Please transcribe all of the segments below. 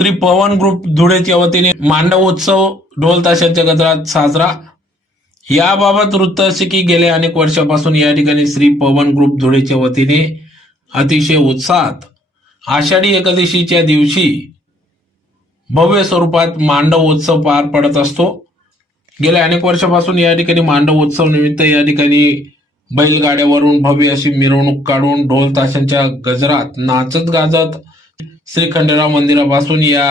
Shri Pawan group धुळेच्या वतीने मांडव उत्सव ढोल ताशांच्या गजरात साजरा। याबाबत वृत्त असे की गेल्या अनेक वर्षापासून या ठिकाणी श्री पवन ग्रुप धुळेच्या वतीने अतिशय उत्साहात आषाढी एकादशीच्या दिवशी भव्य स्वरूपात मांडव उत्सव पार पडत असतो। गेल्या अनेक वर्षापासून या ठिकाणी मांडव उत्सव निमित्त या ठिकाणी बैलगाड्यावरून भव्य अशी मिरवणूक काढून ढोल ताशांच्या गजरात नाचत गाजत श्री खंडेराव मंदिरापासून या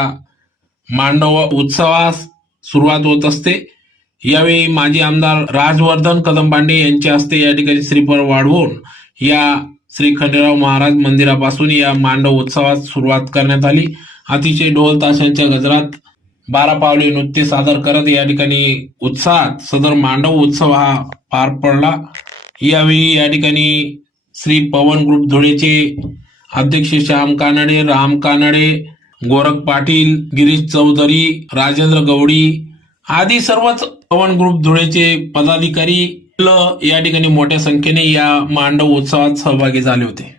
मांडव उत्सवास सुरुवात होत असते। यावेळी माजी आमदार राजवर्धन कदमबांडे यांच्या हस्ते या ठिकाणी श्रीफळ वाढवून या श्री खंडेराव महाराज मंदिरापासून या मांडव उत्सवास सुरुवात करण्यात आली। अतिशय ढोल ताशांच्या गजरात 12 पावले नृत्य सादर करत या ठिकाणी उत्साहात सदर मांडव उत्सव हा पार पडला। यावेळी या ठिकाणी श्री पवन ग्रुप धुळेचे अध्यक्ष श्याम कानडे, राम कानडे, गोरख पाटील, गिरीश चौधरी, राजेंद्र गवडी आदी सर्वच पवन ग्रुप धुळेचे पदाधिकारी या ठिकाणी मोठ्या संख्येने या मांडव उत्सवात सहभागी झाले होते।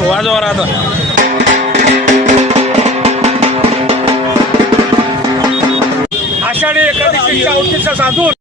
वाजवा आता आषाढी एकादशीच्या औचित्य साधून